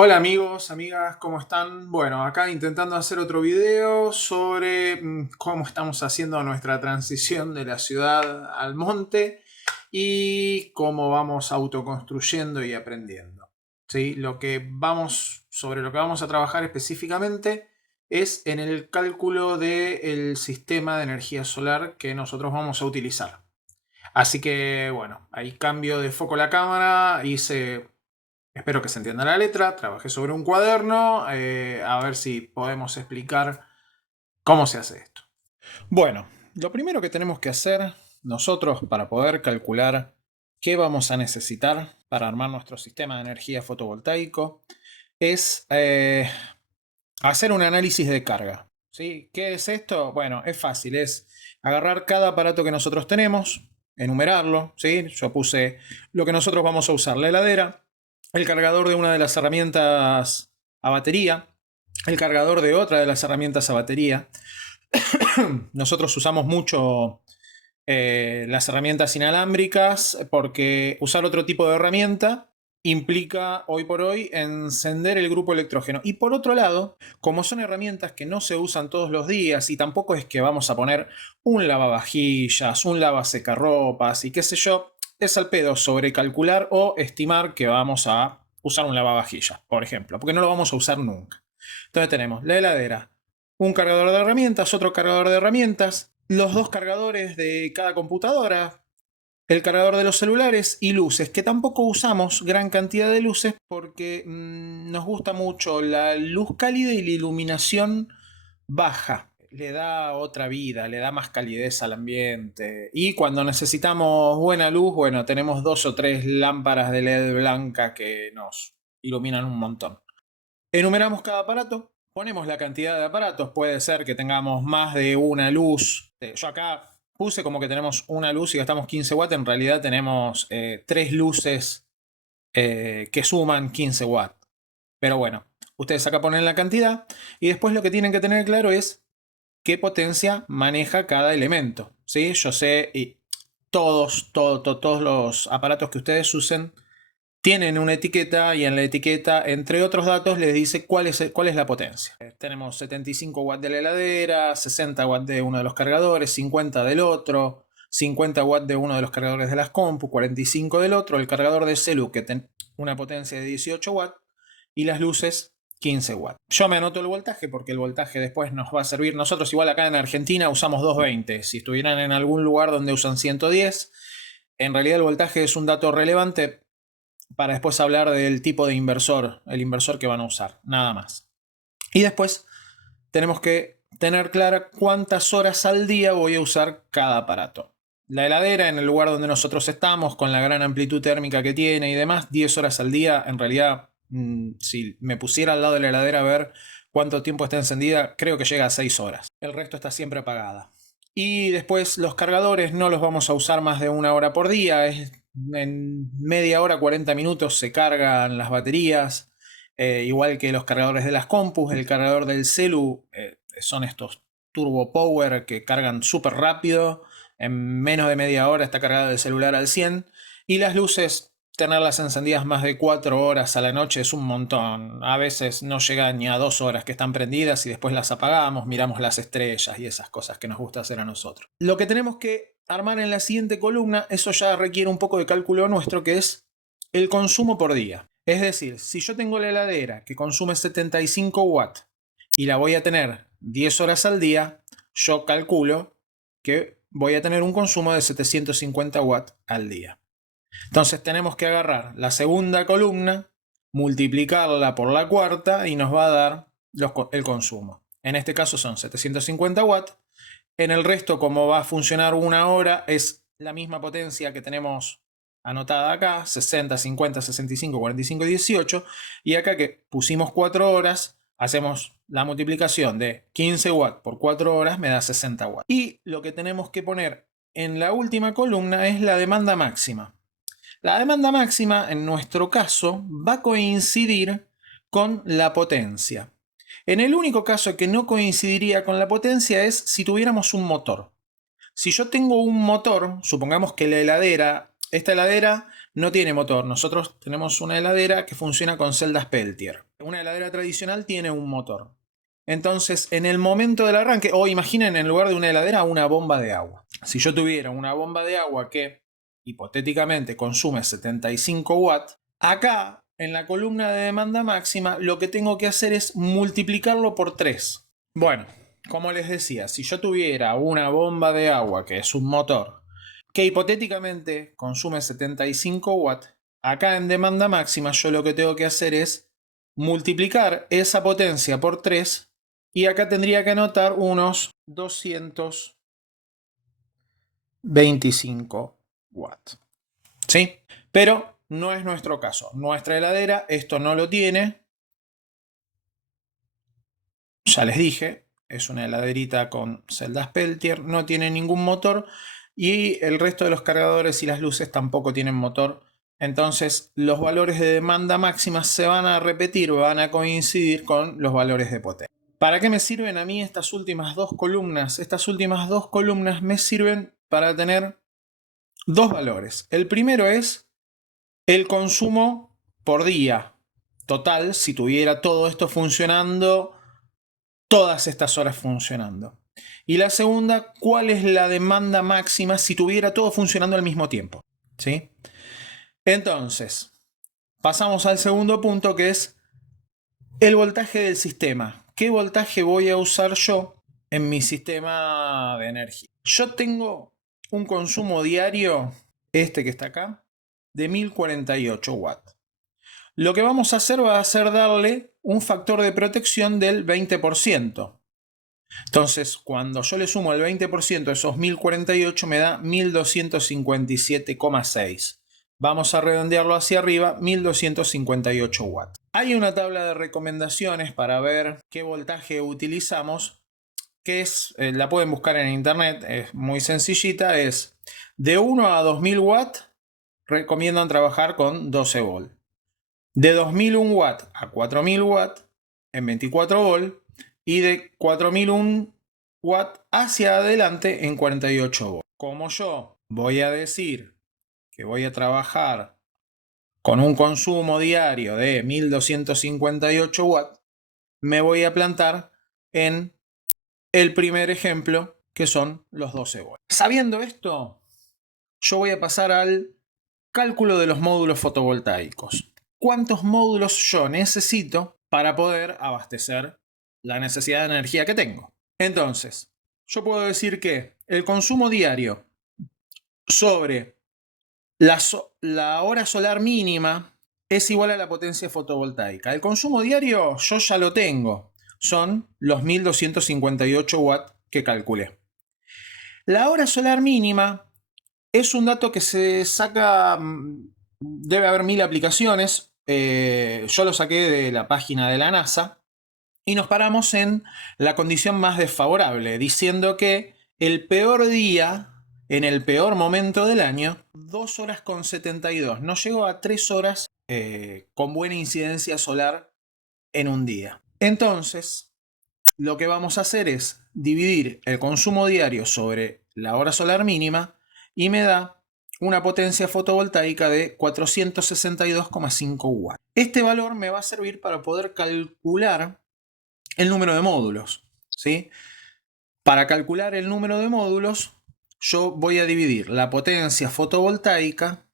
Hola amigos, amigas, ¿cómo están? Bueno, acá intentando hacer otro video sobre cómo estamos haciendo nuestra transición de la ciudad al monte y cómo vamos autoconstruyendo y aprendiendo. ¿Sí? Sobre lo que vamos a trabajar específicamente es en el cálculo del sistema de energía solar que nosotros vamos a utilizar. Así que bueno, ahí cambio de foco la cámara, espero que se entienda la letra, trabajé sobre un cuaderno, a ver si podemos explicar cómo se hace esto. Bueno, lo primero que tenemos que hacer nosotros para poder calcular qué vamos a necesitar para armar nuestro sistema de energía fotovoltaico es hacer un análisis de carga. ¿Sí? ¿Qué es esto? Bueno, es fácil, es agarrar cada aparato que nosotros tenemos, enumerarlo, ¿sí? Yo puse lo que nosotros vamos a usar: la heladera, el cargador de una de las herramientas a batería, el cargador de otra de las herramientas a batería. Nosotros usamos mucho las herramientas inalámbricas porque usar otro tipo de herramienta implica hoy por hoy encender el grupo electrógeno. Y por otro lado, como son herramientas que no se usan todos los días y tampoco es que vamos a poner un lavavajillas, un lavasecarropas y qué sé yo, es al pedo sobrecalcular o estimar que vamos a usar un lavavajillas, por ejemplo, porque no lo vamos a usar nunca. Entonces tenemos la heladera, un cargador de herramientas, otro cargador de herramientas, los dos cargadores de cada computadora, el cargador de los celulares y luces, que tampoco usamos gran cantidad de luces porque nos gusta mucho la luz cálida y la iluminación baja. Le da otra vida, le da más calidez al ambiente. Y cuando necesitamos buena luz, bueno, tenemos dos o tres lámparas de LED blanca que nos iluminan un montón. Enumeramos cada aparato, ponemos la cantidad de aparatos, puede ser que tengamos más de una luz. Yo acá puse como que tenemos una luz y gastamos 15 watts, en realidad tenemos tres luces que suman 15 watts. Pero bueno, ustedes acá ponen la cantidad y después lo que tienen que tener claro es qué potencia maneja cada elemento. ¿Sí? Yo sé, y todos los aparatos que ustedes usen tienen una etiqueta y en la etiqueta, entre otros datos, les dice cuál es la potencia. Tenemos 75 watts de la heladera, 60 watts de uno de los cargadores, 50 del otro, 50 watts de uno de los cargadores de las compu, 45 del otro, el cargador de celu que tiene una potencia de 18 watts y las luces 15 watts. Yo me anoto el voltaje porque el voltaje después nos va a servir. Nosotros igual acá en Argentina usamos 220. Si estuvieran en algún lugar donde usan 110, en realidad el voltaje es un dato relevante para después hablar del tipo de inversor, el inversor que van a usar, nada más. Y después tenemos que tener clara cuántas horas al día voy a usar cada aparato. La heladera, en el lugar donde nosotros estamos, con la gran amplitud térmica que tiene y demás, 10 horas al día, en realidad, si me pusiera al lado de la heladera a ver cuánto tiempo está encendida, creo que llega a 6 horas. El resto está siempre apagada. Y después los cargadores no los vamos a usar más de una hora por día. En media hora, 40 minutos se cargan las baterías. Igual que los cargadores de las compus, el cargador del celu son estos Turbo Power que cargan súper rápido. En menos de media hora está cargado el celular al 100. Y las luces, tenerlas encendidas más de 4 horas a la noche es un montón. A veces no llegan ni a 2 horas que están prendidas y después las apagamos, miramos las estrellas y esas cosas que nos gusta hacer a nosotros. Lo que tenemos que armar en la siguiente columna, eso ya requiere un poco de cálculo nuestro, que es el consumo por día. Es decir, si yo tengo la heladera que consume 75 watts y la voy a tener 10 horas al día, yo calculo que voy a tener un consumo de 750 watts al día. Entonces tenemos que agarrar la segunda columna, multiplicarla por la cuarta y nos va a dar el consumo. En este caso son 750 watts. En el resto, como va a funcionar una hora, es la misma potencia que tenemos anotada acá, 60, 50, 65, 45 y 18. Y acá que pusimos 4 horas, hacemos la multiplicación de 15 watts por 4 horas, me da 60 watts. Y lo que tenemos que poner en la última columna es la demanda máxima. La demanda máxima, en nuestro caso, va a coincidir con la potencia. En el único caso que no coincidiría con la potencia es si tuviéramos un motor. Si yo tengo un motor, supongamos que esta heladera no tiene motor. Nosotros tenemos una heladera que funciona con celdas Peltier. Una heladera tradicional tiene un motor. Entonces, en el momento del arranque, o imaginen en lugar de una heladera, una bomba de agua. Si yo tuviera una bomba de agua que hipotéticamente consume 75 watts, acá en la columna de demanda máxima lo que tengo que hacer es multiplicarlo por 3. Bueno, como les decía, si yo tuviera una bomba de agua que es un motor que hipotéticamente consume 75 watts, acá en demanda máxima yo lo que tengo que hacer es multiplicar esa potencia por 3 y acá tendría que anotar unos 225 watts. ¿Sí? Pero no es nuestro caso. Nuestra heladera esto no lo tiene. Ya les dije, es una heladerita con celdas Peltier, no tiene ningún motor y el resto de los cargadores y las luces tampoco tienen motor. Entonces los valores de demanda máxima se van a repetir, van a coincidir con los valores de potencia. ¿Para qué me sirven a mí estas últimas dos columnas? Estas últimas dos columnas me sirven para tener dos valores. El primero es el consumo por día total, si tuviera todo esto funcionando todas estas horas funcionando. Y la segunda, ¿cuál es la demanda máxima si tuviera todo funcionando al mismo tiempo? ¿Sí? Entonces, pasamos al segundo punto que es el voltaje del sistema. ¿Qué voltaje voy a usar yo en mi sistema de energía? Yo tengo un consumo diario, este que está acá, de 1048 watts. Lo que vamos a hacer va a ser darle un factor de protección del 20%. Entonces, cuando yo le sumo el 20% a esos 1048 me da 1257,6. Vamos a redondearlo hacia arriba, 1258 watts. Hay una tabla de recomendaciones para ver qué voltaje utilizamos, que es, la pueden buscar en internet, es muy sencillita, es de 1 a 2000 watts, recomiendan trabajar con 12 volts. De 2001 watts a 4000 watts en 24 volts y de 4001 watts hacia adelante en 48 volts. Como yo voy a decir que voy a trabajar con un consumo diario de 1258 watts, me voy a plantar en el primer ejemplo, que son los 12 volts. Sabiendo esto, yo voy a pasar al cálculo de los módulos fotovoltaicos. ¿Cuántos módulos yo necesito para poder abastecer la necesidad de energía que tengo? Entonces, yo puedo decir que el consumo diario sobre la hora solar mínima es igual a la potencia fotovoltaica. El consumo diario yo ya lo tengo. Son los 1258 watts que calculé. La hora solar mínima es un dato que se saca, debe haber 1000 aplicaciones. Yo lo saqué de la página de la NASA y nos paramos en la condición más desfavorable, diciendo que el peor día, en el peor momento del año, 2 horas con 72. No llegó a 3 horas con buena incidencia solar en un día. Entonces, lo que vamos a hacer es dividir el consumo diario sobre la hora solar mínima y me da una potencia fotovoltaica de 462,5 watts. Este valor me va a servir para poder calcular el número de módulos, ¿sí? Para calcular el número de módulos, yo voy a dividir la potencia fotovoltaica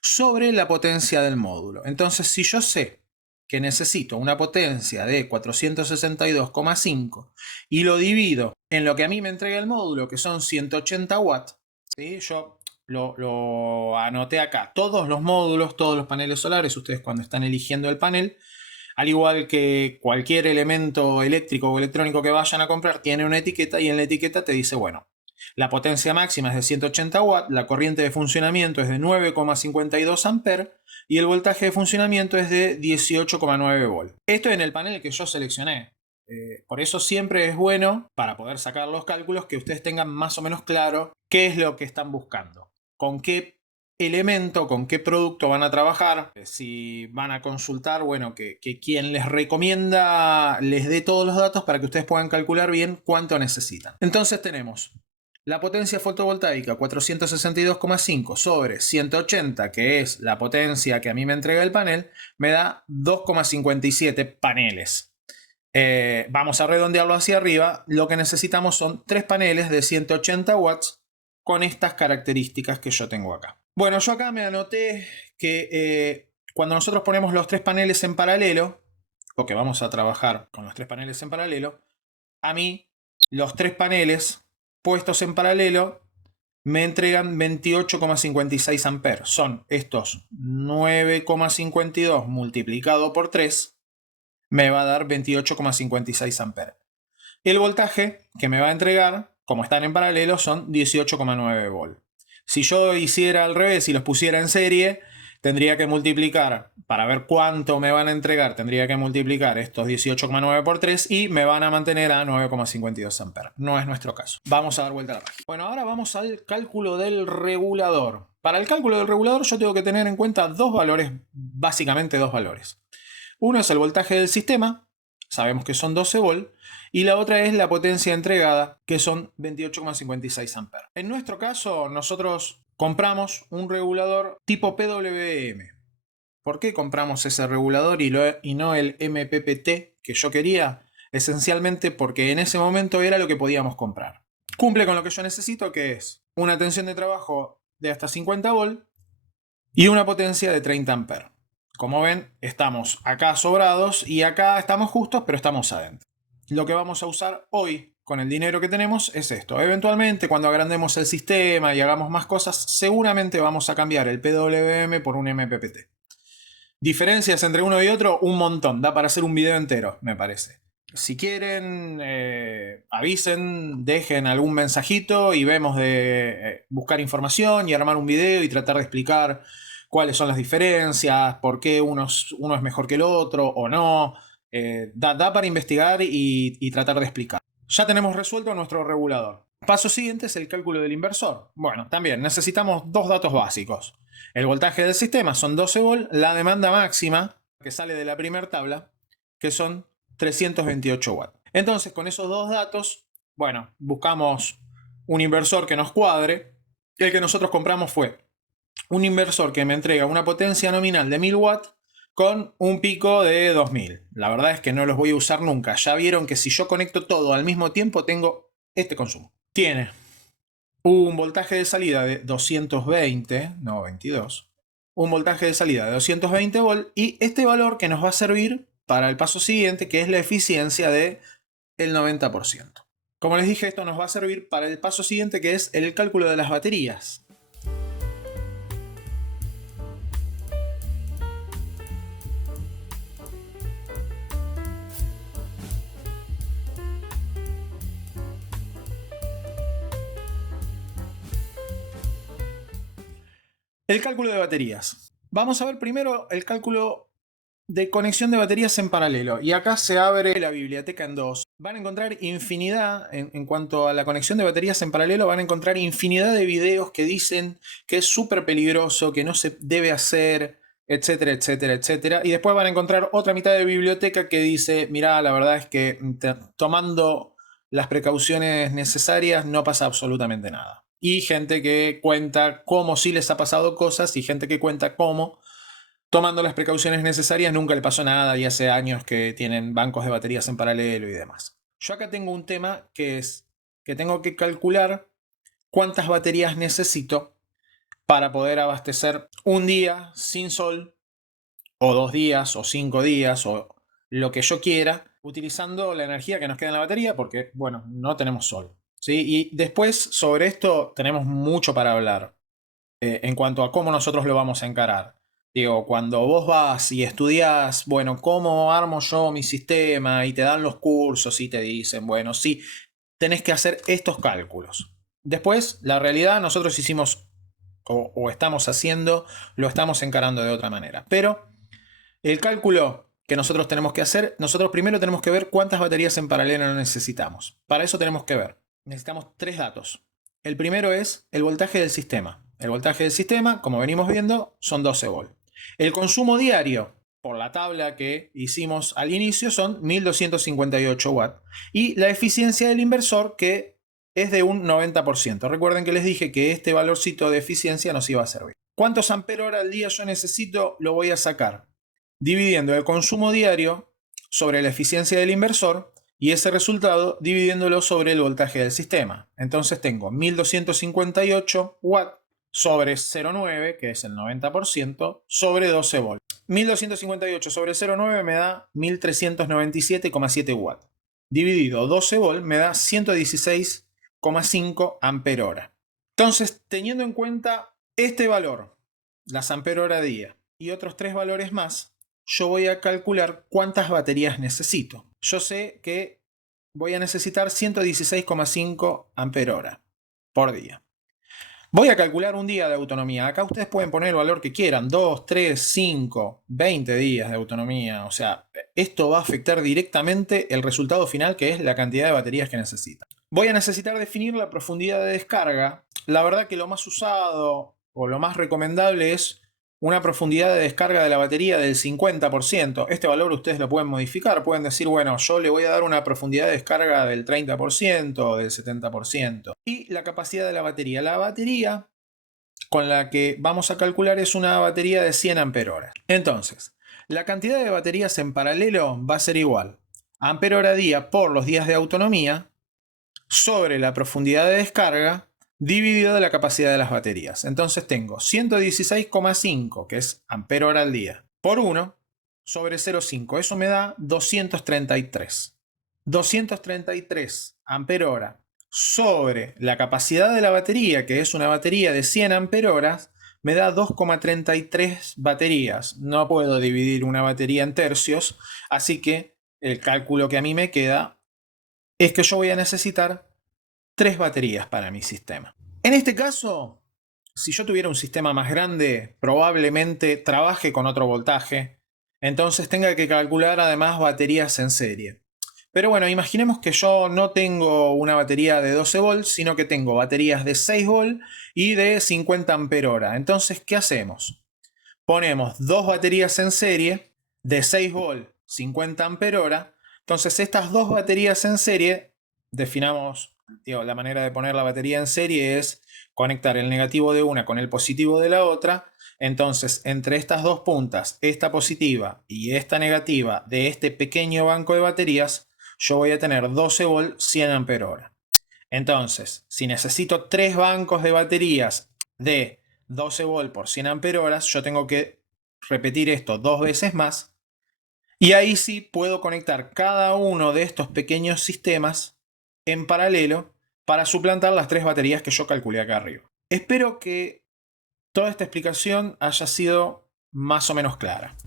sobre la potencia del módulo. Entonces, si yo sé que necesito una potencia de 462,5 y lo divido en lo que a mí me entrega el módulo, que son 180 watts, ¿sí? Yo lo anoté acá. Todos los módulos, todos los paneles solares, ustedes cuando están eligiendo el panel, al igual que cualquier elemento eléctrico o electrónico que vayan a comprar, tiene una etiqueta y en la etiqueta te dice, bueno, la potencia máxima es de 180 watts, la corriente de funcionamiento es de 9,52 amperes y el voltaje de funcionamiento es de 18,9 volts. Esto en el panel que yo seleccioné. Por eso siempre es bueno, para poder sacar los cálculos, que ustedes tengan más o menos claro qué es lo que están buscando, con qué elemento, con qué producto van a trabajar, si van a consultar, bueno, que quien les recomienda les dé todos los datos para que ustedes puedan calcular bien cuánto necesitan. Entonces tenemos la potencia fotovoltaica 462,5 sobre 180, que es la potencia que a mí me entrega el panel, me da 2,57 paneles. Vamos a redondearlo hacia arriba. Lo que necesitamos son 3 paneles de 180 watts con estas características que yo tengo acá. Bueno, yo acá me anoté que cuando nosotros ponemos los 3 paneles en paralelo, porque vamos a trabajar con los 3 paneles en paralelo, a mí los 3 paneles puestos en paralelo me entregan 28,56 amperes. Son estos 9,52 multiplicado por 3, me va a dar 28,56 amperes. El voltaje que me va a entregar, como están en paralelo, son 18,9 volts. Si yo hiciera al revés y los pusiera en serie, tendría que multiplicar, para ver cuánto me van a entregar, tendría que multiplicar estos 18,9 por 3 y me van a mantener a 9,52 amperes. No es nuestro caso. Vamos a dar vuelta a la página. Bueno, ahora vamos al cálculo del regulador. Para el cálculo del regulador yo tengo que tener en cuenta dos valores, básicamente dos valores. Uno es el voltaje del sistema, sabemos que son 12 volts, y la otra es la potencia entregada, que son 28,56 amperes. En nuestro caso, nosotros compramos un regulador tipo PWM. ¿Por qué compramos ese regulador y no el MPPT que yo quería? Esencialmente porque en ese momento era lo que podíamos comprar. Cumple con lo que yo necesito, que es una tensión de trabajo de hasta 50 volts y una potencia de 30 amperes. Como ven, estamos acá sobrados y acá estamos justos, pero estamos adentro. Lo que vamos a usar hoy con el dinero que tenemos es esto. Eventualmente, cuando agrandemos el sistema y hagamos más cosas, seguramente vamos a cambiar el PWM por un MPPT. Diferencias entre uno y otro, un montón. Da para hacer un video entero, me parece. Si quieren, avisen, dejen algún mensajito y vemos de buscar información y armar un video y tratar de explicar cuáles son las diferencias, por qué uno es mejor que el otro o no. Da para investigar y tratar de explicar. Ya tenemos resuelto nuestro regulador. Paso siguiente es el cálculo del inversor. Bueno, también necesitamos dos datos básicos. El voltaje del sistema son 12 volts, la demanda máxima que sale de la primera tabla, que son 328 watts. Entonces, con esos dos datos, bueno, buscamos un inversor que nos cuadre. El que nosotros compramos fue un inversor que me entrega una potencia nominal de 1000 watts con un pico de 2000. La verdad es que no los voy a usar nunca. Ya vieron que si yo conecto todo al mismo tiempo tengo este consumo. Tiene un voltaje de salida de 220, no 22. Un voltaje de salida de 220 volts y este valor que nos va a servir para el paso siguiente, que es la eficiencia del 90%. Como les dije, esto nos va a servir para el paso siguiente, que es el cálculo de las baterías. El cálculo de baterías. Vamos a ver primero el cálculo de conexión de baterías en paralelo. Y acá se abre la biblioteca en dos. Van a encontrar infinidad, en cuanto a la conexión de baterías en paralelo, van a encontrar infinidad de videos que dicen que es súper peligroso, que no se debe hacer, etcétera, etcétera, etcétera. Y después van a encontrar otra mitad de biblioteca que dice, mirá, la verdad es que tomando las precauciones necesarias no pasa absolutamente nada. Y gente que cuenta cómo sí les ha pasado cosas y gente que cuenta cómo, tomando las precauciones necesarias, nunca le pasó nada y hace años que tienen bancos de baterías en paralelo y demás. Yo acá tengo un tema que es que tengo que calcular cuántas baterías necesito para poder abastecer un día sin sol, o 2 días, o 5 días, o lo que yo quiera, utilizando la energía que nos queda en la batería, porque, bueno, no tenemos sol. ¿Sí? Y después sobre esto tenemos mucho para hablar en cuanto a cómo nosotros lo vamos a encarar. Digo, cuando vos vas y estudias, bueno, cómo armo yo mi sistema y te dan los cursos y te dicen, bueno, sí, tenés que hacer estos cálculos. Después, la realidad, nosotros hicimos o estamos haciendo, lo estamos encarando de otra manera. Pero el cálculo que nosotros tenemos que hacer, nosotros primero tenemos que ver cuántas baterías en paralelo necesitamos. Para eso tenemos que ver. Necesitamos 3 datos. El primero es el voltaje del sistema. El voltaje del sistema, como venimos viendo, son 12 volts. El consumo diario, por la tabla que hicimos al inicio, son 1258 watts. Y la eficiencia del inversor, que es de un 90%. Recuerden que les dije que este valorcito de eficiencia nos iba a servir. ¿Cuántos ampere hora al día yo necesito? Lo voy a sacar dividiendo el consumo diario sobre la eficiencia del inversor y ese resultado dividiéndolo sobre el voltaje del sistema. Entonces tengo 1258 watts sobre 0,9, que es el 90%, sobre 12 volts. 1258 sobre 0,9 me da 1397,7 watts. Dividido 12 volts me da 116,5 ampere hora. Entonces, teniendo en cuenta este valor, las ampere hora día, y otros 3 valores más, yo voy a calcular cuántas baterías necesito. Yo sé que voy a necesitar 116,5 ampere hora por día. Voy a calcular un día de autonomía. Acá ustedes pueden poner el valor que quieran, 2, 3, 5, 20 días de autonomía. O sea, esto va a afectar directamente el resultado final, que es la cantidad de baterías que necesita. Voy a necesitar definir la profundidad de descarga. La verdad que lo más usado o lo más recomendable es una profundidad de descarga de la batería del 50%. Este valor ustedes lo pueden modificar. Pueden decir, bueno, yo le voy a dar una profundidad de descarga del 30% o del 70%. Y la capacidad de la batería. La batería con la que vamos a calcular es una batería de 100 ampere hora. Entonces, la cantidad de baterías en paralelo va a ser igual a ampere hora día por los días de autonomía sobre la profundidad de descarga dividido de la capacidad de las baterías. Entonces tengo 116,5, que es ampere hora al día, por 1 sobre 0,5. Eso me da 233. 233 ampere hora sobre la capacidad de la batería, que es una batería de 100 ampere horas, me da 2,33 baterías. No puedo dividir una batería en tercios, así que el cálculo que a mí me queda es que yo voy a necesitar 3 baterías para mi sistema. En este caso, si yo tuviera un sistema más grande, probablemente trabaje con otro voltaje, entonces tenga que calcular además baterías en serie. Pero bueno, imaginemos que yo no tengo una batería de 12 volts, sino que tengo baterías de 6 volts y de 50 ampere hora. Entonces, ¿qué hacemos? Ponemos 2 baterías en serie de 6 volts, 50 ampere hora. Entonces, estas 2 baterías en serie, definamos, la manera de poner la batería en serie es conectar el negativo de una con el positivo de la otra. Entonces, entre estas dos puntas, esta positiva y esta negativa de este pequeño banco de baterías, yo voy a tener 12 volts, 100 ampere hora. Entonces, si necesito 3 bancos de baterías de 12 volts por 100 ampere horas, yo tengo que repetir esto 2 veces más. Y ahí sí puedo conectar cada uno de estos pequeños sistemas en paralelo para suplantar las 3 baterías que yo calculé acá arriba. Espero que toda esta explicación haya sido más o menos clara.